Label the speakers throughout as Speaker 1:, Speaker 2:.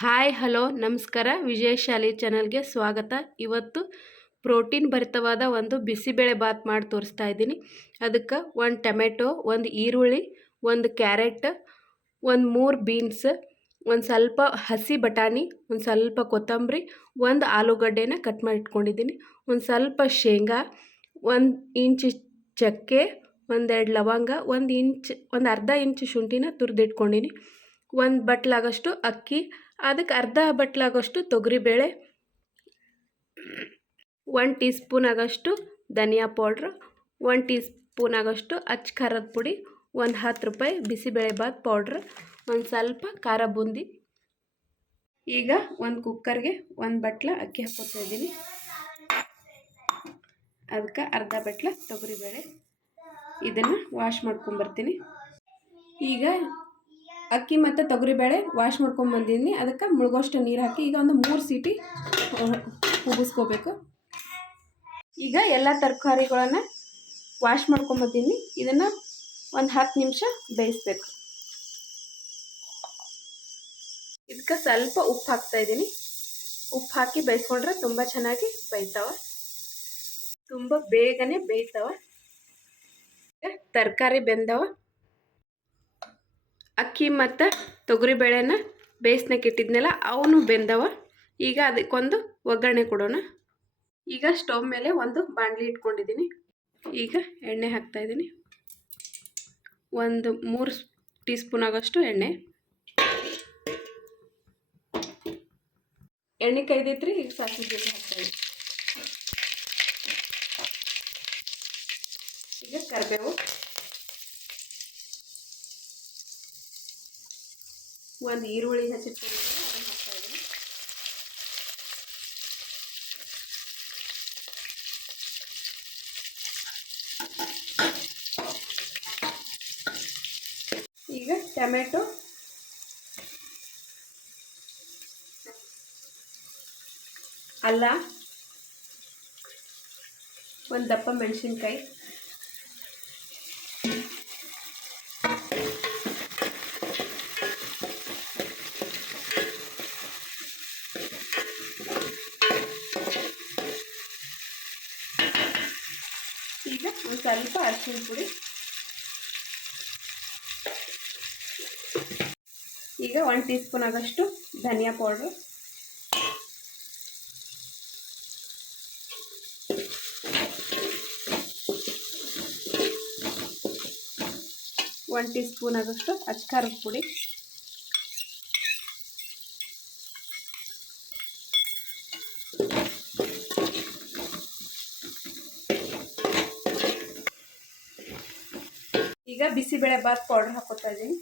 Speaker 1: Hi, hello, ನಮಸ್ಕಾರ. ವಿಜಯಶಾಲಿ ಚಾನಲ್ಗೆ ಸ್ವಾಗತ. ಇವತ್ತು ಪ್ರೋಟೀನ್ ಭರಿತವಾದ ಒಂದು ಬಿಸಿಬೇಳೆ ಬಾತ್ ಮಾಡಿ ತೋರಿಸ್ತಾ ಇದ್ದೀನಿ. ಅದಕ್ಕೆ ಒಂದು ಟೊಮೆಟೊ, ಒಂದು ಈರುಳ್ಳಿ, ಒಂದು ಕ್ಯಾರೆಟ್, ಒಂದು ಮೂರು ಬೀನ್ಸ್, ಒಂದು ಸ್ವಲ್ಪ ಹಸಿ ಬಟಾಣಿ, ಒಂದು ಸ್ವಲ್ಪ ಕೊತ್ತಂಬರಿ, ಒಂದು ಆಲೂಗಡ್ಡೆನ ಕಟ್ ಮಾಡಿ ಇಟ್ಕೊಂಡಿದ್ದೀನಿ. ಒಂದು ಸ್ವಲ್ಪ ಶೇಂಗಾ, ಒಂದು ಇಂಚ್ ಚಕ್ಕೆ ಒಂದೆರಡು ಲವಂಗ, ಒಂದು ಇಂಚ್, ಒಂದು ಅರ್ಧ ಇಂಚ್ ಶುಂಠಿನ ತುರಿದಿಟ್ಕೊಂಡಿನಿ. ಒಂದು ಬಟ್ಲಾಗಷ್ಟು ಅಕ್ಕಿ ಅದಕ್ಕೆ ಅರ್ಧ ಬಟ್ಲಾಗೋಷ್ಟು ತೊಗರಿಬೇಳೆ ಒನ್ ಟೀ ಸ್ಪೂನ್ ಆಗೋಷ್ಟು ಧನಿಯಾ ಪೌಡ್ರು ಒನ್ ಟೀ ಸ್ಪೂನ್ ಆಗೋಷ್ಟು ಅಚ್ಚ ಖಾರದ ಪುಡಿ, ಒಂದು ಹತ್ತು ರೂಪಾಯಿ ಬಿಸಿಬೇಳೆಬಾತ್ ಪೌಡ್ರ್, ಒಂದು ಸ್ವಲ್ಪ ಖಾರ ಬೂಂದಿ. ಈಗ ಒಂದು ಕುಕ್ಕರ್ಗೆ ಒಂದು ಬಟ್ಲ ಅಕ್ಕಿ ಹಾಕೋತಾ ಇದ್ದೀನಿ. ಅದಕ್ಕೆ ಅರ್ಧ ಬಟ್ಲ ತೊಗರಿಬೇಳೆ. ಇದನ್ನು ವಾಶ್ ಮಾಡ್ಕೊಂಬರ್ತೀನಿ. ಈಗ ಅಕ್ಕಿ ಮತ್ತು ತೊಗರಿಬೇಳೆ ವಾಶ್ ಮಾಡ್ಕೊಂಬಂದಿದ್ದೀನಿ ಅದಕ್ಕೆ ಮುಳುಗೋಷ್ಟು ನೀರು ಹಾಕಿ ಈಗ ಒಂದು ಮೂರು ಸೀಟಿ ಕೂಗಿಸ್ಕೋಬೇಕು ಈಗ ಎಲ್ಲ ತರಕಾರಿಗಳನ್ನು ವಾಶ್ ಮಾಡ್ಕೊಂಬಂದಿದ್ದೀನಿ ಇದನ್ನು ಒಂದು ಹತ್ತು ನಿಮಿಷ ಬೇಯಿಸ್ಬೇಕು. ಇದಕ್ಕೆ ಸ್ವಲ್ಪ ಉಪ್ಪು ಹಾಕ್ತಾ ಇದ್ದೀನಿ. ಉಪ್ಪು ಹಾಕಿ ಬೇಯಿಸ್ಕೊಂಡ್ರೆ ತುಂಬ ಚೆನ್ನಾಗಿ ಬೇಯ್ತಾವೆ. ತುಂಬ ಬೇಗನೆ ಬೇಯ್ತಾವ. ತರಕಾರಿ ಬೆಂದವ. ಅಕ್ಕಿ ಮತ್ತು ತೊಗರಿಬೇಳೆನ ಬೇಯಿಸ್ನಕ್ಕೆ ಇಟ್ಟಿದ್ನಲ್ಲ, ಅವನು ಬೆಂದವ. ಈಗ ಅದಕ್ಕೊಂದು ಒಗ್ಗರಣೆ ಕೊಡೋಣ. ಈಗ ಸ್ಟವ್ ಮೇಲೆ ಒಂದು ಬಾಣಲಿ ಇಟ್ಕೊಂಡಿದ್ದೀನಿ ಈಗ ಎಣ್ಣೆ ಹಾಕ್ತಾಯಿದ್ದೀನಿ ಒಂದು ಮೂರು ಟೀ ಸ್ಪೂನ್ ಆಗೋಷ್ಟು ಎಣ್ಣೆ. ಎಣ್ಣೆ ಕೈದೈತ್ರಿ ಈಗ ಸಾಸಿವೆ ಜೀರಿಗೆ ಹಾಕ್ತಾಯಿದ್ದೀನಿ ಈಗ ಕರಿಬೇವು. ಒಂದು ಈರುಳ್ಳಿ ಹಚ್ಚಿಟ್ಕೊಂಡಿದ್ದೀನಿ ಅದನ್ನು ಹಾಕ್ತಾಯಿದ್ದೀನಿ ಈಗ ಟೊಮೆಟೊ. ಅಲ್ಲ. ಒಂದು ದಪ್ಪ ಮೆಣಸಿನ್ಕಾಯಿ ಈಗ ಒಂದು ಸ್ವಲ್ಪ ಅರಿಶಿನ ಪುಡಿ ಈಗ ಒನ್ ಟೀ ಸ್ಪೂನ್ ಆಗಷ್ಟು ಧನಿಯಾ ಪೌಡ್ರು ಒನ್ ಟೀ ಸ್ಪೂನ್ ಆಗೋಷ್ಟು ಅಚ್ಕಾರದ ಪುಡಿ ಈಗ ಬಿಸಿಬೇಳೆ ಬಾತ್ ಪೌಡರ್ ಹಾಕೋತಾ ಇದ್ದೀನಿ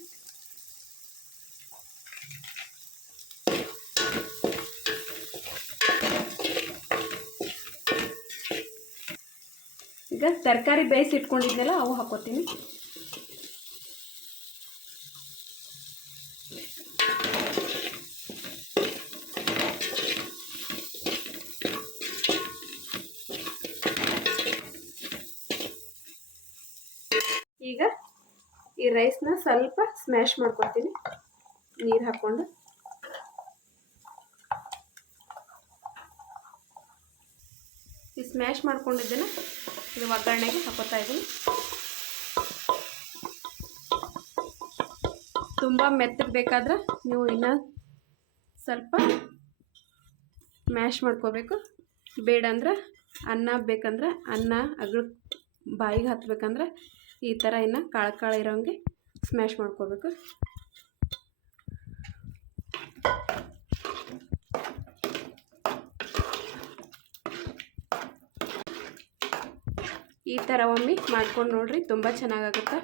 Speaker 1: ಈಗ ತರಕಾರಿ ಬೇಯಿಸಿ ಇಟ್ಕೊಂಡಿದ್ನಲ್ಲ ಅವು ಹಾಕೋತೀನಿ. ಈಗ ಈ ರೈಸ್ನ ಸ್ವಲ್ಪ ಸ್ಮ್ಯಾಶ್ ಮಾಡ್ಕೊತೀನಿ ನೀರು ಹಾಕ್ಕೊಂಡು. ಈ ಸ್ಮ್ಯಾಶ್ ಮಾಡ್ಕೊಂಡಿದ್ದೇನೆ. ಇದು ಒಗ್ಗರಣೆಗೆ ಹಾಕೋತಾ ಇದ್ದೀನಿ. ತುಂಬ ಮೆತ್ತಗೆ ಬೇಕಾದ್ರೆ ನೀವು ಇನ್ನು ಸ್ವಲ್ಪ ಮ್ಯಾಶ್ ಮಾಡ್ಕೋಬೇಕು. ಬೇಡ ಅಂದ್ರೆ ಅನ್ನ ಬೇಕಂದ್ರೆ ಅನ್ನ ಅಗಳ ಬಾಯಿಗೆ ಹತ್ಬೇಕಂದ್ರೆ ಈ ಥರ ಇನ್ನು ಕಾಳು ಕಾಳು ಇರೋಂಗೆ ಸ್ಮ್ಯಾಶ್ ಮಾಡ್ಕೋಬೇಕು. ಈ ಥರ ಒಮ್ಮೆ ಮಾಡ್ಕೊಂಡು ನೋಡ್ರಿ ತುಂಬ ಚೆನ್ನಾಗಾಗುತ್ತೆ.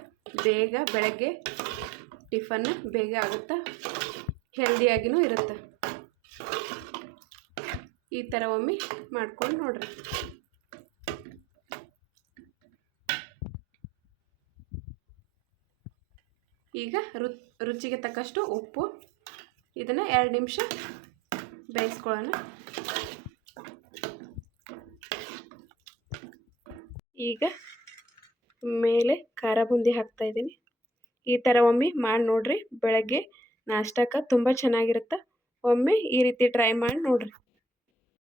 Speaker 1: ಬೇಗ ಬೆಳಗ್ಗೆ ಟಿಫನ್ ಬೇಗ ಆಗುತ್ತೆ? ಹೆಲ್ದಿಯಾಗಿಯೂ ಇರುತ್ತೆ. ಈ ಥರ ಒಮ್ಮೆ ಮಾಡ್ಕೊಂಡು ನೋಡ್ರಿ. ಈಗ ರುಚಿಗೆ ತಕ್ಕಷ್ಟು ಉಪ್ಪು. ಇದನ್ನು ಎರಡು ನಿಮಿಷ ಬೇಯಿಸ್ಕೊಳ್ಳೋಣ. ಈಗ ಮೇಲೆ ಖಾರ ಬುಂದಿ ಹಾಕ್ತಾಯಿದ್ದೀನಿ ಈ ಥರ ಒಮ್ಮೆ ಮಾಡಿ ನೋಡಿರಿ, ಬೆಳಗ್ಗೆ ನಾಷ್ಟಕ್ಕೆ ತುಂಬ ಚೆನ್ನಾಗಿರುತ್ತೆ? ಒಮ್ಮೆ ಈ ರೀತಿ ಟ್ರೈ ಮಾಡಿ ನೋಡಿರಿ.